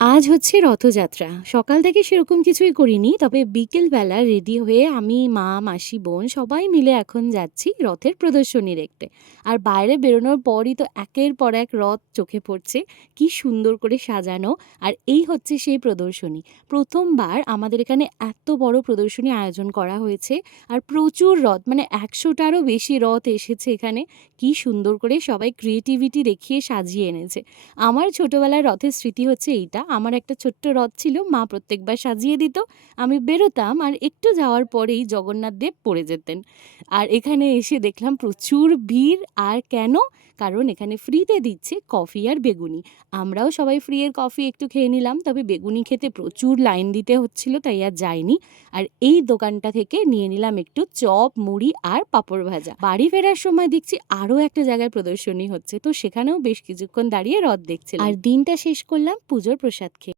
আজ হচ্ছে রথযাত্রা। সকাল থেকে সেরকম কিছুই করিনি। তবে বিকেলবেলা রেডি হয়ে আমি, মা, মাসি, বোন সবাই মিলে এখন যাচ্ছি রথের প্রদর্শনী দেখতে। আর বাইরে বেরোনোর পরই তো একের পর এক রথ চোখে পড়ছে। কি সুন্দর করে সাজানো। আর এই হচ্ছে সেই প্রদর্শনী। ১ম বার আমাদের এখানে এত বড় প্রদর্শনী আয়োজন করা হয়েছে। আর প্রচুর রথ মানে ১০০ টারও বেশি রথ এসেছে এখানে। কি সুন্দর করে সবাই ক্রিয়েটিভিটি দেখিয়ে সাজিয়ে এনেছে। আমার ছোটবেলার রথের স্মৃতি হচ্ছে এইটা। আমার একটা ছোট্ট রথ ছিল। মা প্রত্যেকবার সাজিয়ে দিত। আমি বেরোতাম আর একটু যাওয়ার পরেই জগন্নাথ দেব পড়ে যেতেন। আর এখানে এসে দেখলাম প্রচুর ভিড়। আর কেন? কারণ এখানে ফ্রিতে দিচ্ছে কফি আর বেগুনি। আমরাও সবাই ফ্রি এর কফি একটু খেয়ে নিলাম। তবে বেগুনি খেতে প্রচুর লাইন দিতে হচ্ছিল, তাই আর যাইনি। আর এই দোকানটা থেকে নিয়ে নিলাম একটু চপ, মুড়ি আর পাঁপড় ভাজা। বাড়ি ফেরার সময় দেখছি আরও একটা জায়গায় প্রদর্শনী হচ্ছে। তো সেখানেও বেশ কিছুক্ষণ দাঁড়িয়ে রথ দেখছিলাম। আর দিনটা শেষ করলাম পুজোর প্রসাদ খেয়ে।